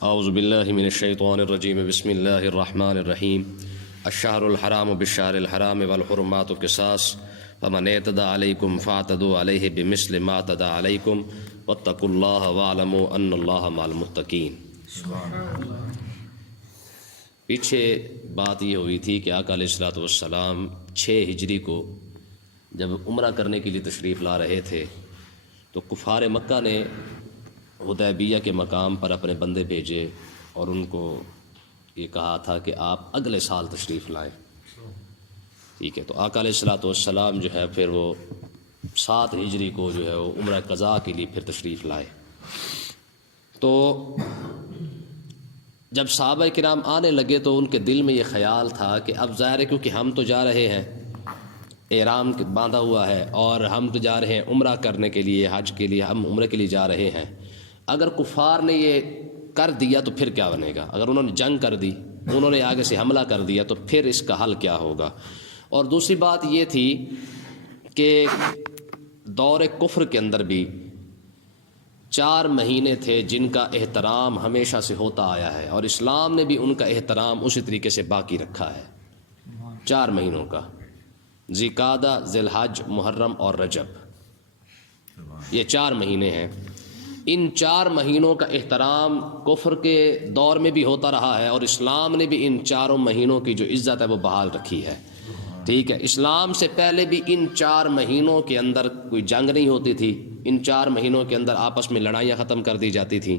اعوذ باللہ من الشیطان الرجیم بسم اللہ الرحمن الرحیم الشہر الحرام بالشہر الحرام والحرمات قصاص فمن اعتدى علیکم فاعتدوا علیہ بمثل ما اعتدى علیکم واتقوا اللہ واعلموا ان اللہ مع المتقین۔ پیچھے بات یہ ہوئی تھی کہ آقا علیہ الصلوۃ والسلام 6 ہجری کو جب عمرہ کرنے کے لیے تشریف لا رہے تھے تو کفار مکہ نے حدیبیہ کے مقام پر اپنے بندے بھیجے اور ان کو یہ کہا تھا کہ آپ اگلے سال تشریف لائیں۔ ٹھیک ہے، تو آقا علیہ الصلوۃ والسلام جو ہے پھر وہ 7 ہجری کو جو ہے وہ عمرہ قضاء کے لیے پھر تشریف لائے۔ تو جب صحابہ کرام آنے لگے تو ان کے دل میں یہ خیال تھا کہ اب ظاہر ہے کیونکہ ہم تو جا رہے ہیں، احرام باندھا ہوا ہے اور ہم تو جا رہے ہیں عمرہ کرنے کے لیے، حج کے لیے، ہم عمرے کے لیے جا رہے ہیں، اگر کفار نے یہ کر دیا تو پھر کیا بنے گا؟ اگر انہوں نے جنگ کر دی، انہوں نے آگے سے حملہ کر دیا تو پھر اس کا حل کیا ہوگا؟ اور دوسری بات یہ تھی کہ دور کفر کے اندر بھی 4 مہینے تھے جن کا احترام ہمیشہ سے ہوتا آیا ہے اور اسلام نے بھی ان کا احترام اسی طریقے سے باقی رکھا ہے۔ 4 مہینوں کا، ذی القعدہ، ذی الحج، محرم اور رجب، یہ 4 مہینے ہیں۔ ان 4 مہینوں کا احترام کفر کے دور میں بھی ہوتا رہا ہے اور اسلام نے بھی ان 4 مہینوں کی جو عزت ہے وہ بحال رکھی ہے۔ ٹھیک ہے، اسلام سے پہلے بھی ان 4 مہینوں کے اندر کوئی جنگ نہیں ہوتی تھی، ان 4 مہینوں کے اندر آپس میں لڑائیاں ختم کر دی جاتی تھیں۔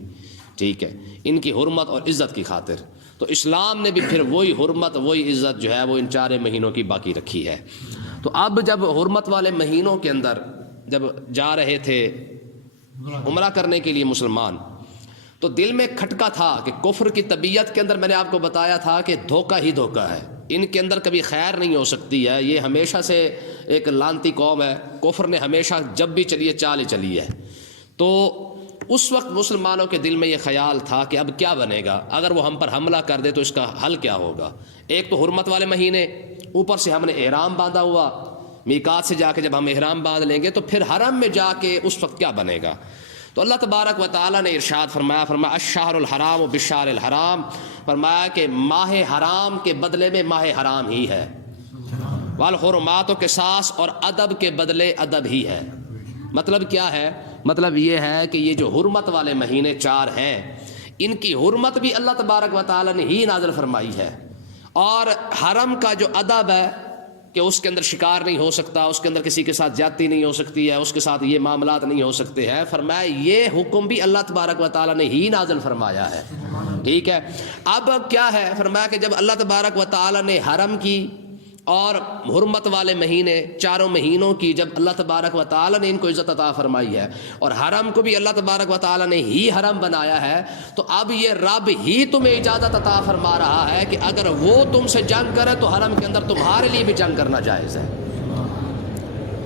ٹھیک ہے، ان کی حرمت اور عزت کی خاطر تو اسلام نے بھی پھر وہی حرمت وہی عزت جو ہے وہ ان 4 مہینوں کی باقی رکھی ہے۔ تو اب جب حرمت والے مہینوں کے اندر جب جا رہے تھے عمرہ کرنے کے لیے مسلمان، تو دل میں کھٹکا تھا کہ کفر کی طبیعت کے اندر میں نے آپ کو بتایا تھا کہ دھوکہ ہی دھوکہ ہے، ان کے اندر کبھی خیر نہیں ہو سکتی ہے، یہ ہمیشہ سے ایک لانتی قوم ہے، کفر نے ہمیشہ جب بھی چلی چلی ہے۔ تو اس وقت مسلمانوں کے دل میں یہ خیال تھا کہ اب کیا بنے گا اگر وہ ہم پر حملہ کر دے تو اس کا حل کیا ہوگا؟ ایک تو حرمت والے مہینے، اوپر سے ہم نے احرام باندھا ہوا، میقات سے جا کے جب ہم احرام باندھ لیں گے تو پھر حرم میں جا کے اس وقت کیا بنے گا؟ تو اللہ تبارک و تعالیٰ نے ارشاد فرمایا الشہر الحرام بالشہر الحرام، فرمایا کہ ماہ حرام کے بدلے میں ماہ حرام ہی ہے، والحرمات قصاص، اور ادب کے بدلے ادب ہی ہے۔ مطلب کیا ہے؟ مطلب یہ ہے کہ یہ جو حرمت والے مہینے 4 ہیں ان کی حرمت بھی اللہ تبارک و تعالیٰ نے ہی نازل فرمائی ہے، اور حرم کا جو ادب ہے کہ اس کے اندر شکار نہیں ہو سکتا، اس کے اندر کسی کے ساتھ زیادتی نہیں ہو سکتی ہے، اس کے ساتھ یہ معاملات نہیں ہو سکتے ہیں، فرمایا یہ حکم بھی اللہ تبارک و تعالیٰ نے ہی نازل فرمایا ہے۔ ٹھیک ہے، اب کیا ہے؟ فرمایا کہ جب اللہ تبارک و تعالیٰ نے حرم کی اور حرمت والے مہینے 4 مہینوں کی جب اللہ تبارک و تعالیٰ نے ان کو عزت عطا فرمائی ہے اور حرم کو بھی اللہ تبارک و تعالیٰ نے ہی حرم بنایا ہے، تو اب یہ رب ہی تمہیں اجازت عطا فرما رہا ہے کہ اگر وہ تم سے جنگ کرے تو حرم کے اندر تمہارے لیے بھی جنگ کرنا جائز ہے۔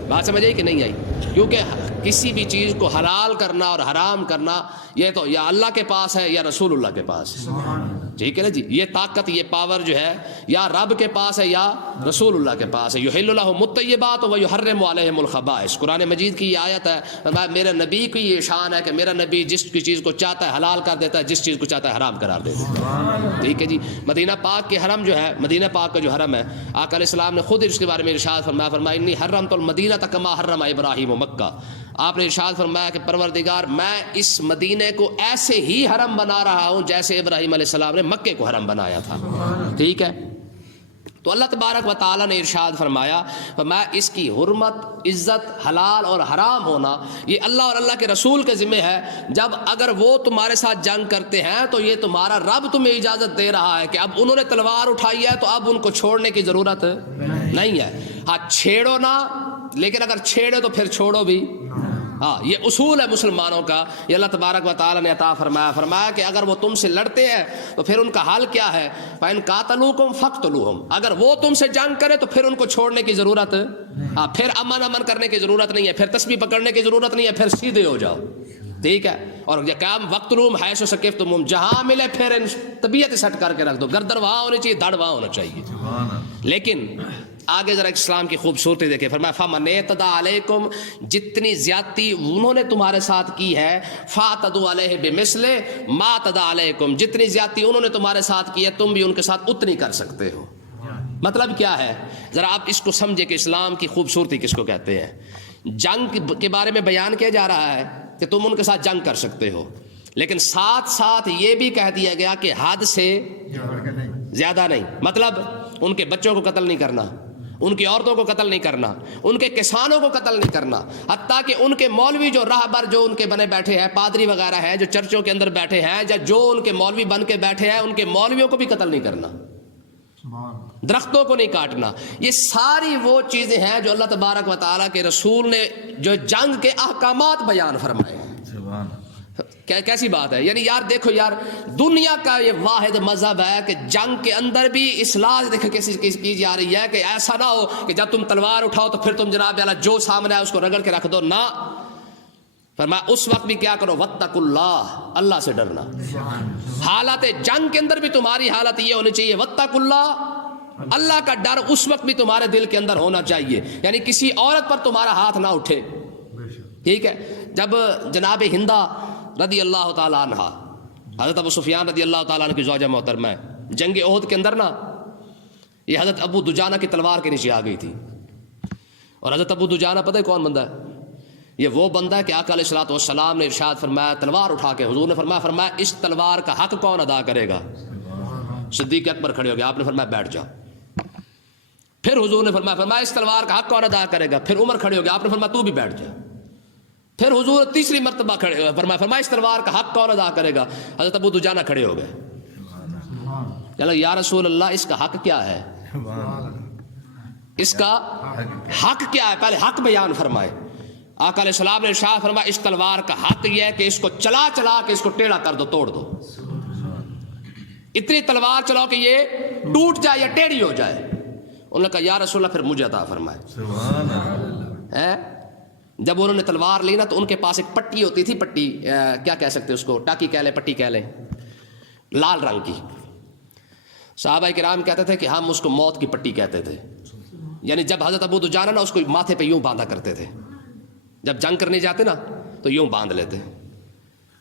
بات سمجھ آئی کہ نہیں آئی؟ کیونکہ کسی بھی چیز کو حلال کرنا اور حرام کرنا یہ تو یا اللہ کے پاس ہے یا رسول اللہ کے پاس ہے۔ ٹھیک ہے نا جی، یہ طاقت یہ پاور جو ہے یا رب کے پاس ہے یا رسول اللہ کے پاس ہے۔ یحل لهم الطیبات ویحرم علیہم الخبائث، قرآن مجید کی یہ آیت ہے۔ میرے نبی کی یہ شان ہے کہ میرا نبی جس کی چیز کو چاہتا ہے حلال کر دیتا ہے، جس چیز کو چاہتا ہے حرام قرار دے دیتا ہے۔ ٹھیک ہے جی، مدینہ پاک کے حرم جو ہے، مدینہ پاک کا جو حرم ہے، آقا علیہ السلام نے خود اس کے بارے میں ارشاد فرمایا انی حرمت المدینہ کما حرم ابراہیم مکہ۔ آپ نے ارشاد فرمایا کہ پروردگار میں اس مدینے کو ایسے ہی حرم بنا رہا ہوں جیسے ابراہیم علیہ السلام نے مکے کو حرم بنایا تھا۔ ٹھیک ہے، تو اللہ تبارک و تعالیٰ نے ارشاد فرمایا میں اس کی حرمت، عزت، حلال اور حرام ہونا یہ اللہ اور اللہ کے رسول کے ذمہ ہے۔ جب اگر وہ تمہارے ساتھ جنگ کرتے ہیں تو یہ تمہارا رب تمہیں اجازت دے رہا ہے کہ اب انہوں نے تلوار اٹھائی ہے تو اب ان کو چھوڑنے کی ضرورت نہیں ہے۔ ہاں چھیڑو نہ، لیکن اگر چھیڑے تو پھر چھوڑو بھی۔ ہاں، یہ اصول ہے مسلمانوں کا، یہ اللہ تبارک و تعالیٰ نے عطا فرمایا کہ اگر وہ تم سے لڑتے ہیں تو پھر ان کا حل کیا ہے؟ فَإِن قَاتَلُوكُمْ فَاقْتُلُوهُمْ، اگر وہ تم سے جنگ کرے تو پھر ان کو چھوڑنے کی ضرورت، ہاں پھر امن کرنے کی ضرورت نہیں ہے، پھر تسبیح پکڑنے کی ضرورت نہیں ہے، پھر سیدھے ہو جاؤ۔ ٹھیک ہے، اور یہ کام وَاقْتُلُوهُمْ حَيْثُ ثَقِفْتُمُوهُمْ، جہاں ملے پھر ان طبیعت سٹ کر کے رکھ دو، گردن وہاں ہونی چاہیے، دھڑ وہاں ہونا چاہیے۔ لیکن آگے ذرا اسلام کی خوبصورتی دیکھیں، فرمایا فَمَنِ اعْتَدَىٰ عَلَيْكُمْ، جتنی زیادتی انہوں نے تمہارے ساتھ کی ہے، فَاعْتَدُوا عَلَيْهِ بِمِثْلِ مَا اعْتَدَىٰ عَلَيْكُمْ، جتنی زیادتی انہوں نے تمہارے ساتھ کی ہے تم بھی ان کے ساتھ اتنی کر سکتے ہو۔ مطلب کیا ہے؟ ذرا آپ اس کو سمجھے کہ اسلام کی خوبصورتی کس کو کہتے ہیں۔ جنگ کے بارے میں بیان کیا جا رہا ہے کہ تم ان کے ساتھ جنگ کر سکتے ہو، لیکن ساتھ ساتھ یہ بھی کہہ دیا گیا کہ حد سے زیادہ نہیں۔ مطلب ان کے بچوں کو قتل نہیں کرنا، ان کی عورتوں کو قتل نہیں کرنا، ان کے کسانوں کو قتل نہیں کرنا، حتیٰ کہ ان کے مولوی جو راہبر جو ان کے بنے بیٹھے ہیں، پادری وغیرہ ہیں جو چرچوں کے اندر بیٹھے ہیں، یا جو ان کے مولوی بن کے بیٹھے ہیں، ان کے مولویوں کو بھی قتل نہیں کرنا، درختوں کو نہیں کاٹنا۔ یہ ساری وہ چیزیں ہیں جو اللہ تبارک و تعالیٰ کے رسول نے جو جنگ کے احکامات بیان فرمائے ہیں۔ کیسی بات ہے؟ یعنی یار دیکھو یار، دنیا کا یہ واحد مذہب ہے کہ جنگ کے اندر بھی اصلاح دیکھو کیسی کی جا رہی ہے، کہ ایسا نہ ہو کہ جب تم تلوار اٹھاؤ تو پھر تم جناب اعلیٰ جو سامنے ہے اس کو رگڑ کے رکھ دو، نہ، فرمایا اس وقت بھی کیا کرو، واتقوا اللہ، اللہ سے ڈرنا۔ حالات جنگ کے اندر بھی تمہاری حالت یہ ہونی چاہیے، واتقوا اللہ، اللہ کا ڈر اس وقت بھی تمہارے دل کے اندر ہونا چاہیے، یعنی کسی عورت پر تمہارا ہاتھ نہ اٹھے، ٹھیک ہے۔ جب جناب ہندا رضی اللہ تعالیٰ عنہ، حضرت ابو سفیان رضی اللہ تعالیٰ عنہ کی زوجہ محترمہ ہے، جنگ احد کے اندر نا یہ حضرت ابو دجانہ کی تلوار کے نیچے آ گئی تھی، اور حضرت ابو دجانہ پتہ ہے کون بندہ ہے؟ یہ وہ بندہ ہے کہ آقا علیہ الصلوۃ والسلام نے ارشاد فرمایا، تلوار اٹھا کے حضور نے فرمایا اس تلوار کا حق کون ادا کرے گا؟ صدیق اکبر کھڑے ہو گئے، آپ نے فرمایا بیٹھ جاؤ۔ پھر حضور نے فرمایا اس تلوار کا حق کون ادا کرے گا؟ پھر عمر کھڑے ہو گئے، آپ نے فرمایا تو بھی بیٹھ جا۔ پھر حضور تیسری مرتبہ کھڑے فرمایا اس تلوار کا حق کون ادا کرے گا؟ حضرت ابو دجانہ کھڑے ہو گئے، چلو یا رسول اللہ اس کا حق کیا ہے؟ اس کا حق کیا ہے؟ پہلے حق بیان فرمائے۔ آقا علیہ السلام نے ارشاد فرمایا اس تلوار کا حق یہ ہے کہ اس کو چلا چلا کے اس کو ٹیڑھا کر دو، توڑ دو، اتنی تلوار چلاؤ کہ یہ ٹوٹ جائے یا ٹیڑھی ہو جائے۔ انہوں نے کہا یا رسول اللہ پھر مجھے عطا فرمائے۔ جب انہوں نے تلوار لی نا تو ان کے پاس ایک پٹی ہوتی تھی، پٹی کیا کہہ سکتے اس کو، ٹاکی کہہ لیں، پٹی کہہ لیں، لال رنگ کی۔ صحابہ کرام کہتے تھے کہ ہم اس کو موت کی پٹی کہتے تھے، یعنی جب حضرت ابو دجانہ نا اس کو ماتھے پہ یوں باندھا کرتے تھے، جب جنگ کرنے جاتے نا تو یوں باندھ لیتے،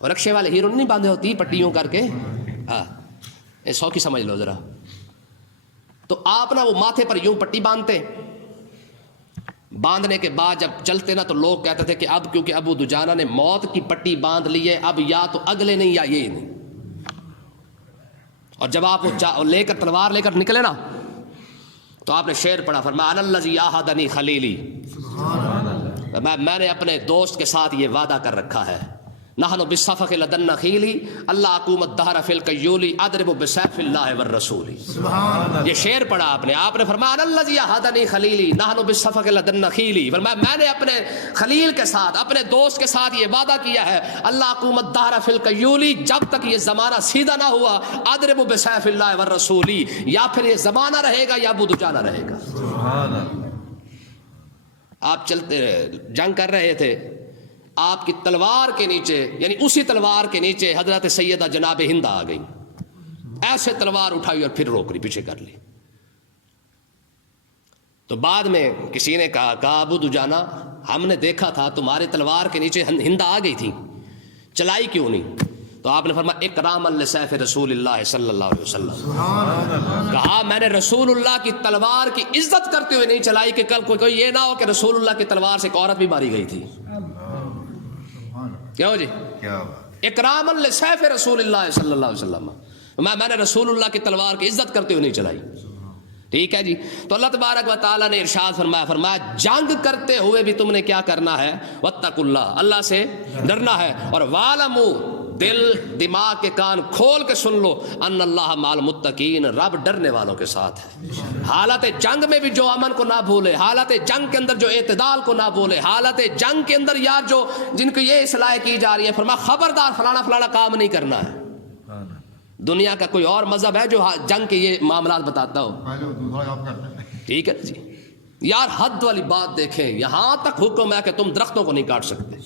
اور رکشے والے ہیرو نہیں باندھے ہوتی پٹی یوں کر کے، ہاں سو کی سمجھ لو ذرا، تو آپ نا وہ ماتھے پر یوں پٹی باندھتے، باندھنے کے بعد جب چلتے نا تو لوگ کہتے تھے کہ اب کیونکہ ابو دجانہ نے موت کی پٹی باندھ لی ہے، اب یا تو اگلے نہیں یا یہ نہیں۔ اور جب آپ لے کر تلوار لے کر نکلے نا تو آپ نے شعر پڑھا، فرمایا انا الذی عاہدنی خلیلی، میں نے اپنے دوست کے ساتھ یہ وعدہ کر رکھا ہے، نحن بالصفق لدن نخیلی اللہ اقوم الدہر فی القیولی اضرب بسیف اللہ والرسول۔ یہ شعر پڑھا آپ نے فرمایا انا الذی عاہدنی خلیلی نحن بالصفق لدن نخیلی، فرمایا میں نے اپنے خلیل کے ساتھ، اپنے دوست کے ساتھ یہ وعدہ کیا ہے، اللہ اقوم الدہر فی القیولی، جب تک یہ زمانہ سیدھا نہ ہوا، اضرب بسیف اللہ والرسول، یا پھر یہ زمانہ رہے گا یا ابو دجانہ رہے گا۔ سبحان اللہ۔ آپ چلتے جنگ کر رہے تھے، آپ کی تلوار کے نیچے، یعنی اسی تلوار کے نیچے حضرت سیدہ جناب ہند آ گئی، ایسے تلوار اٹھائی اور پھر روک لی، پیچھے کر لی۔ تو بعد میں کسی نے کہا ابو دجانہ ہم نے دیکھا تھا تمہارے تلوار کے نیچے ہند آ گئی تھی، چلائی کیوں نہیں؟ تو آپ نے فرمایا اکراما لسیف رسول اللہ صلی اللہ علیہ وسلم، کہا میں نے رسول اللہ کی تلوار کی عزت کرتے ہوئے نہیں چلائی کہ کل کوئی یہ نہ ہو کہ رسول اللہ کی تلوار سے ایک عورت بھی ماری گئی تھی۔ کیوں جی؟ اکراما لسیف رسول اللہ صلی اللہ علیہ وسلم، میں نے رسول اللہ کی تلوار کی عزت کرتے ہوئے نہیں چلائی، ٹھیک ہے جی۔ تو اللہ تبارک و تعالیٰ نے ارشاد فرمایا جنگ کرتے ہوئے بھی تم نے کیا کرنا ہے، واتقوا اللہ، اللہ سے ڈرنا ہے، اور وَاعْلَمُوا، دل دماغ کے کان کھول کے سن لو، ان اللہ مع المتقین، رب ڈرنے والوں کے ساتھ ہے۔ حالت جنگ میں بھی جو امن کو نہ بھولے، حالت جنگ کے اندر جو اعتدال کو نہ بھولے، حالت جنگ کے اندر یار جو جن کو یہ اصلاح کی جا رہی ہے، فرمایا خبردار فلانا فلانا کام نہیں کرنا ہے۔ دنیا کا کوئی اور مذہب ہے جو جنگ کے یہ معاملات بتاتا ہو؟ ٹھیک ہے جی، یار حد والی بات دیکھیں، یہاں تک حکم ہے کہ تم درختوں کو نہیں کاٹ سکتے،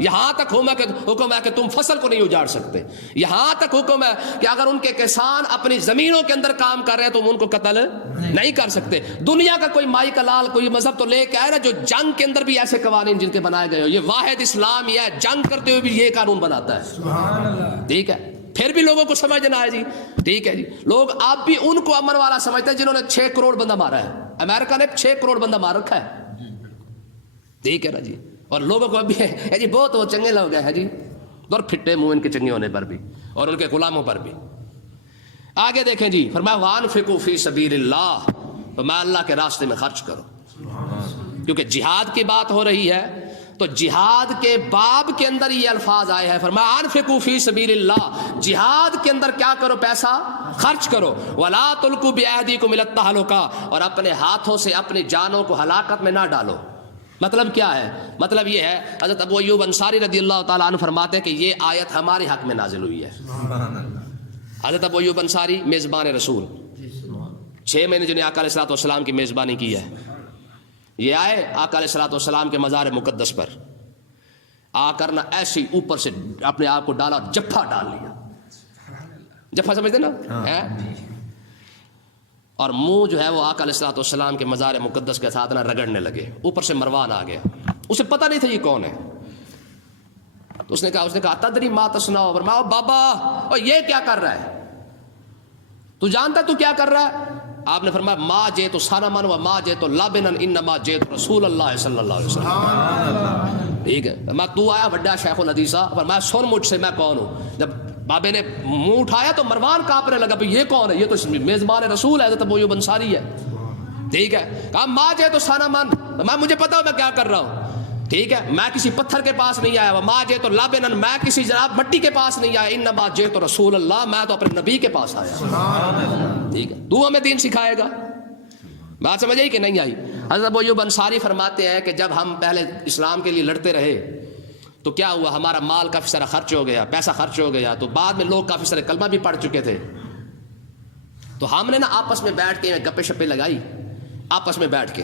یہاں تک حکم ہے کہ تم فصل کو نہیں اجاڑ سکتے، یہاں تک حکم ہے کہ اگر ان کے کسان اپنی زمینوں کے اندر کام کر رہے ہیں تو ان کو قتل نہیں کر سکتے۔ دنیا کا کوئی مائی کا لال کوئی مذہب تو لے کے آئے نا جو جنگ کے اندر بھی ایسے قوانین جن کے بنائے گئے ہو، یہ واحد اسلام یہ ہے، جنگ کرتے ہوئے بھی یہ قانون بناتا ہے، ٹھیک ہے؟ پھر بھی لوگوں کو سمجھنا ہے جی، ٹھیک ہے جی، لوگ اب بھی ان کو امن والا سمجھتے ہیں جنہوں نے 6 کروڑ بندہ مارا ہے، امریکہ نے 6 کروڑ بندہ مار رکھا ہے، ٹھیک ہے نا جی، اور لوگوں کو ابھی ہے جی بہت وہ چنگے لوگ ہیں جی، اور پھٹے منہ ان کے چنگے ہونے پر بھی اور ان کے غلاموں پر بھی۔ آگے دیکھیں جی، فرمایا وانفقوا فی سبیل اللہ، فرمایا اللہ کے راستے میں خرچ کرو، کیونکہ جہاد کی بات ہو رہی ہے تو جہاد کے باب کے اندر یہ الفاظ آئے ہیں، فرمایا انفقوا فی سبیل اللہ، جہاد کے اندر کیا کرو؟ پیسہ خرچ کرو، ولا تلقوا بایدیکم الی التہلکہ، اور اپنے ہاتھوں سے اپنی جانوں کو ہلاکت میں نہ ڈالو۔ مطلب کیا ہے؟ مطلب یہ ہے، حضرت ابو ایوب انصاری رضی اللہ تعالیٰ عنہ فرماتے ہیں کہ یہ آیت ہمارے حق میں نازل ہوئی ہے۔ حضرت ابو ایوب انصاری میزبان رسول، 6 مہینے جنہیں آقا علیہ الصلوۃ والسلام کی میزبانی کی ہے، یہ آئے آقا علیہ الصلوۃ والسلام کے مزار مقدس پر آ کر نہ ایسی اوپر سے اپنے آپ کو ڈالا، جفا ڈال لیا، جفا سمجھتے نا، اور منہ جو ہے وہ آقا علیہ الصلوۃ والسلام کے مزار مقدس کے ساتھ نہ رگڑنے لگے، اوپر سے مروان آ گیا، اسے پتہ نہیں تھا یہ کون ہے، تو اس نے کہا تدری ما تصنع، فرمایا بابا اور یہ کیا کر رہا ہے، تو جانتا تو کیا کر رہا ہے؟ آپ نے فرمایا ما جئت صنما و ما جئت لبنا انما جئت رسول اللہ صلی اللہ علیہ وسلم، ٹھیک ہے؟ میں تو آیا بڑا شیخ الحدیثہ، فرمایا سن مجھ سے میں کون ہوں۔ جب بابے نے منہ اٹھایا تو مروان کانپنے لگا، بھئی یہ کون ہے؟ یہ تو میزبان رسول ہے، حضرت ابو ایوب انصاری ہے، ٹھیک ہے؟ کہا ما جئت صنما، میں مجھے پتا میں کیا کر رہا ہوں، ٹھیک ہے؟ میں کسی پتھر کے پاس نہیں آیا، ما جئت لبنا، میں کسی جناب مٹی کے پاس نہیں آیا، انما جئت رسول اللہ، میں تو اپنے نبی کے پاس آیا، ٹھیک ہے؟ تو ہمیں دین سکھائے گا، بات سمجھ آئی کہ نہیں آئی؟ حضرت ابو ایوب انصاری فرماتے ہیں کہ جب ہم پہلے اسلام کے لیے لڑتے رہے تو کیا ہوا، ہمارا مال کافی سارا خرچ ہو گیا، پیسہ خرچ ہو گیا، تو بعد میں لوگ کافی سارے کلمہ بھی پڑھ چکے تھے، تو ہم نے نا آپس میں بیٹھ کے گپے شپے لگائی، آپس میں بیٹھ کے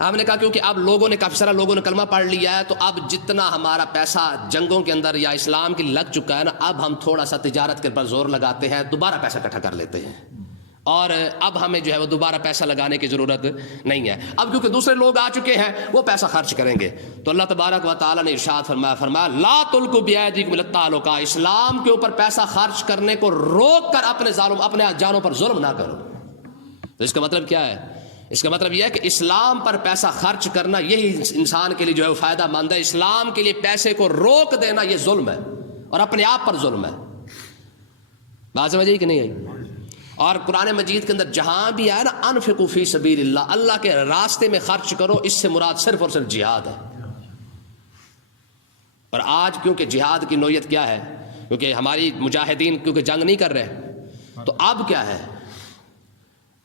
ہم نے کہا کیونکہ اب لوگوں نے کافی سارا لوگوں نے کلمہ پڑھ لیا ہے، تو اب جتنا ہمارا پیسہ جنگوں کے اندر یا اسلام کے لیے لگ چکا ہے نا، اب ہم تھوڑا سا تجارت کے اوپر زور لگاتے ہیں، دوبارہ پیسہ اکٹھا کر لیتے ہیں، اور اب ہمیں جو ہے وہ دوبارہ پیسہ لگانے کی ضرورت نہیں ہے، اب کیونکہ دوسرے لوگ آ چکے ہیں وہ پیسہ خرچ کریں گے۔ تو اللہ تبارک و تعالیٰ نے ارشاد فرمایا لا تلقوا بایدیکم الی التہلکہ، اسلام کے اوپر پیسہ خرچ کرنے کو روک کر اپنے جانوں پر ظلم نہ کرو۔ تو اس کا مطلب کیا ہے؟ اس کا مطلب یہ ہے کہ اسلام پر پیسہ خرچ کرنا یہی انسان کے لیے جو ہے وہ فائدہ مند ہے، اسلام کے لیے پیسے کو روک دینا یہ ظلم ہے اور اپنے آپ پر ظلم ہے، بات سمجھ آئی کہ نہیں آئی؟ اور قرآن مجید کے اندر جہاں بھی آیا نا انفقوا فی سبیل اللہ، اللہ کے راستے میں خرچ کرو، اس سے مراد صرف اور صرف جہاد ہے۔ اور آج کیونکہ جہاد کی نوعیت کیا ہے، کیونکہ ہماری مجاہدین کیونکہ جنگ نہیں کر رہے، تو اب کیا ہے،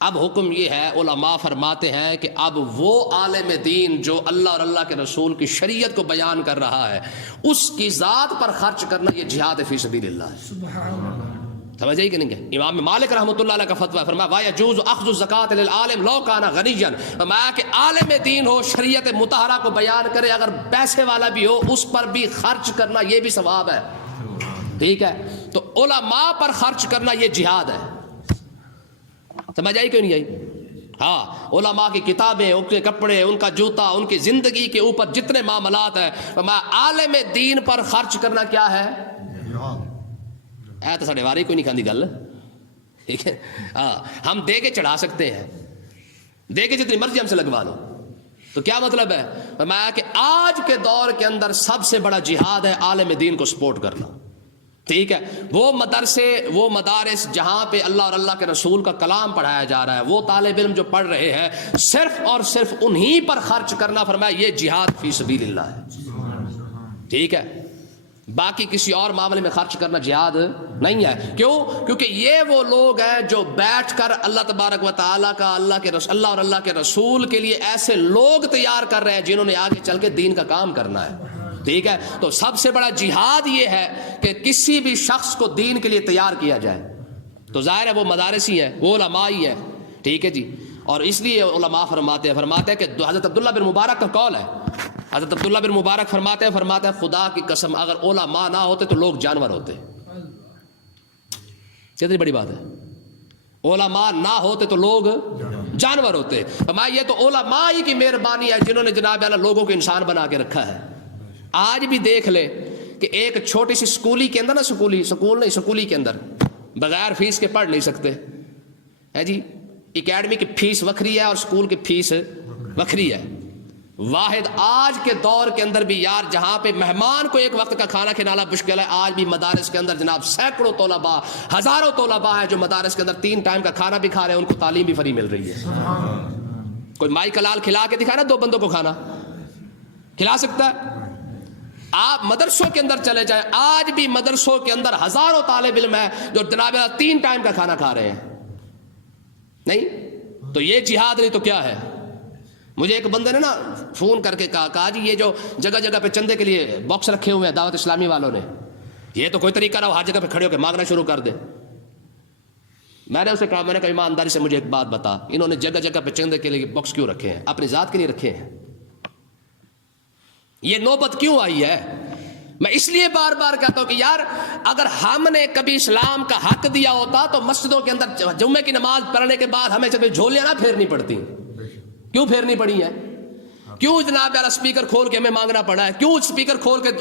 اب حکم یہ ہے، علماء فرماتے ہیں کہ اب وہ عالم دین جو اللہ اور اللہ کے رسول کی شریعت کو بیان کر رہا ہے، اس کی ذات پر خرچ کرنا یہ جہاد فی سبیل اللہ ہے۔ سمجھ آئی کہ نہیں کہ امام مالک رحمۃ اللہ علیہ کا فتویٰ ہے، فرمایا وَيَجُوزُ أَخْذُ الزَّكَاةِ لِلْعَالِمِ لَوْ كَانَ غَنِيًّا، فرمایا کہ عالم دین ہو، شریعت مطہرہ کو بیان کرے، اگر پیسے والا بھی ہو اس پر بھی خرچ کرنا یہ بھی ثواب ہے، ٹھیک ہے؟ تو علماء پر خرچ کرنا یہ جہاد ہے، سمجھ آئی کیوں نہیں آئی؟ ہاں، علماء کی کتابیں، ان کے کپڑے، ان کا جوتا، ان کی زندگی کے اوپر جتنے معاملات ہیں، فرمایا عالم دین پر خرچ کرنا کیا ہے؟ تو ساڑھے واری کوئی نہیں کھاندی گل، ٹھیک ہے؟ ہاں، ہم دے کے چڑھا سکتے ہیں، دے کے جتنی مرضی ہم سے لگوا لو، تو کیا مطلب ہے؟ فرمایا کہ آج کے دور کے اندر سب سے بڑا جہاد ہے عالم دین کو سپورٹ کرنا، ٹھیک ہے؟ وہ مدرسے، وہ مدارس جہاں پہ اللہ اور اللہ کے رسول کا کلام پڑھایا جا رہا ہے، وہ طالب علم جو پڑھ رہے ہیں، صرف اور صرف انہی پر خرچ کرنا، فرمایا یہ جہاد فی سبیل اللہ ہے، ٹھیک ہے؟ باقی کسی اور معاملے میں خرچ کرنا جہاد نہیں ہے۔ کیوں؟ کیونکہ یہ وہ لوگ ہیں جو بیٹھ کر اللہ تبارک و تعالیٰ کا، اللہ اور اللہ کے رسول کے لیے ایسے لوگ تیار کر رہے ہیں جنہوں نے آگے چل کے دین کا کام کرنا ہے، ٹھیک ہے؟ تو سب سے بڑا جہاد یہ ہے کہ کسی بھی شخص کو دین کے لیے تیار کیا جائے، تو ظاہر ہے وہ مدارس ہی ہیں، وہ علماء ہی ہیں، ٹھیک ہے جی؟ اور اس لیے علماء فرماتے ہیں کہ حضرت عبداللہ بن مبارک کا قول ہے، حضرت عبداللہ بن مبارک فرماتے ہیں خدا کی قسم اگر علماء نہ ہوتے تو لوگ جانور ہوتے. کتنی بڑی بات ہے، علماء نہ ہوتے تو لوگ جانور ہوتے. فرمایا یہ تو علماء ہی کی مہربانی ہے جنہوں نے جناب اللہ لوگوں کو انسان بنا کے رکھا ہے. آج بھی دیکھ لے کہ ایک چھوٹی سی سکولی کے اندر نا، سکولی کے اندر بغیر فیس کے پڑھ نہیں سکتے ہے جی. اکیڈمی کی فیس وکھری ہے اور سکول کی فیس وکھری ہے. واحد آج کے دور کے اندر بھی یار جہاں پہ مہمان کو ایک وقت کا کھانا کھلانا مشکل ہے، آج بھی مدارس کے اندر جناب سینکڑوں طلباء، ہزاروں طلباء ہیں جو مدارس کے اندر 3 ٹائم کا کھانا بھی کھا رہے ہیں، ان کو تعلیم بھی فری مل رہی ہے. کوئی مائی کلال کھلا کے دکھائے نا 2 بندوں کو کھانا کھلا سکتا ہے؟ آپ مدرسوں کے اندر چلے جائیں، آج بھی مدرسوں کے اندر ہزاروں طالب علم ہیں جو جناب 3 ٹائم کا کھانا کھا رہے ہیں. نہیں تو یہ جہاد نہیں تو کیا ہے؟ مجھے ایک بندے نے نا فون کر کے کہا جی یہ جو جگہ جگہ پہ چندے کے لیے باکس رکھے ہوئے ہیں دعوت اسلامی والوں نے، یہ تو کوئی طریقہ نہ ہو ہر جگہ پہ کھڑے ہو کے مانگنا شروع کر دے. میں نے اسے کہا، میں نے کہا ایمانداری سے مجھے ایک بات بتا، انہوں نے جگہ جگہ پہ چندے کے لیے باکس کیوں رکھے ہیں؟ اپنی ذات کے لیے رکھے ہیں؟ یہ نوبت کیوں آئی ہے؟ میں اس لیے بار بار کہتا ہوں کہ یار اگر ہم نے کبھی اسلام کا حق دیا ہوتا تو مسجدوں کے اندر جمعے کی نماز پڑھنے کے بعد ہمیں کبھی جھولیاں نہ پھیرنی پڑتی. کیوں پھیرنی پڑی ہے؟ کیوں جناب یار اسپیکر کھول کے ہمیں مانگنا پڑا ہے؟ کیوں اسپیکر کھول کے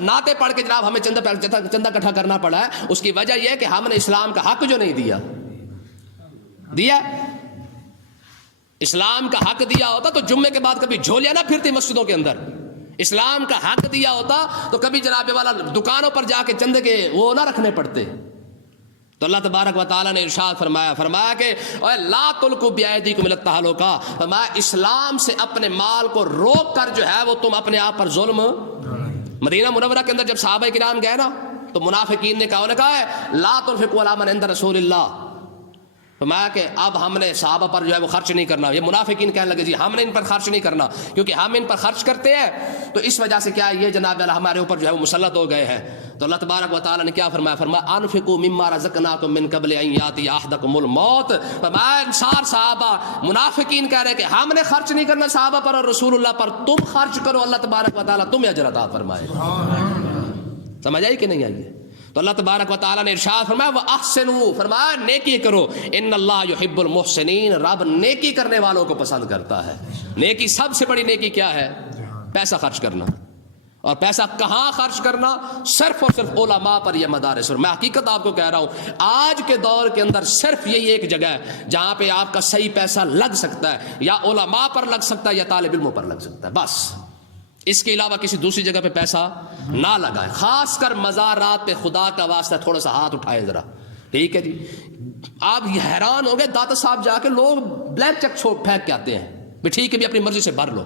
نعتیں پڑھ کے جناب ہمیں چندہ اکٹھا کرنا پڑا ہے؟ اس کی وجہ یہ ہے کہ ہم نے اسلام کا حق جو نہیں دیا. اسلام کا حق دیا ہوتا تو جمعے کے بعد کبھی جھولیاں نہ پھرتی مسجدوں کے اندر. اسلام کا حق دیا ہوتا تو کبھی جناب والا دکانوں پر جا کے چندے کے وہ نہ رکھنے پڑتے. تو اللہ تبارک و تعالیٰ نے ارشاد فرمایا کہ لا تلقوا بأیدیکم الی التہلکہ، فرمایا اسلام سے اپنے مال کو روک کر جو ہے وہ تم اپنے آپ پر ظلم. مدینہ منورہ کے اندر جب صحابہ کرام گئے نا تو منافقین نے کہا ہے لا تنفقوا علی من عند رسول اللہ، فرمایا کہ اب ہم نے صحابہ پر جو ہے وہ خرچ نہیں کرنا. یہ منافقین کہنے لگے جی ہم نے ان پر خرچ نہیں کرنا، کیونکہ ہم ان پر خرچ کرتے ہیں تو اس وجہ سے کیا ہے یہ جناب ہمارے اوپر جو ہے وہ مسلط ہو گئے ہیں. تو اللہ تبارک و تعالیٰ نے کیا فرمایا انفقوا مما رزقناکم من قبل ان یاتی احدکم الموت. فرمایا انصار صحابہ منافقین کہہ رہے کہ ہم نے خرچ نہیں کرنا صحابہ پر اور رسول اللہ پر، تم خرچ کرو اللہ تبارک و تعالیٰ تمہیں اجر عطا فرمائے. سمجھ آئی کہ نہیں آئی؟ تو اللہ تبارک و تعالیٰ نے ارشاد فرمایا وَأَحْسِنُوا، فرمایا نیکی کرو، ان اللہ یحب المحسنین، رب نیکی کرنے والوں کو پسند کرتا ہے. نیکی سب سے بڑی نیکی کیا ہے؟ پیسہ خرچ کرنا. اور پیسہ کہاں خرچ کرنا؟ صرف اور صرف علماء پر یا مدارس. اور میں حقیقت آپ کو کہہ رہا ہوں آج کے دور کے اندر صرف یہی ایک جگہ ہے جہاں پہ آپ کا صحیح پیسہ لگ سکتا ہے، یا علماء پر لگ سکتا ہے یا طالب علموں پر لگ سکتا ہے. بس اس کے علاوہ کسی دوسری جگہ پہ پیسہ نہ لگائے. خاص کر مزارات پہ خدا کا واسطہ تھوڑا سا ہاتھ اٹھائے ذرا. ٹھیک ہے جی. آپ حیران ہو گئے داتا صاحب جا کے لوگ بلیک چیک پھینک کے آتے ہیں، ٹھیک ہے بھی اپنی مرضی سے بھر لو.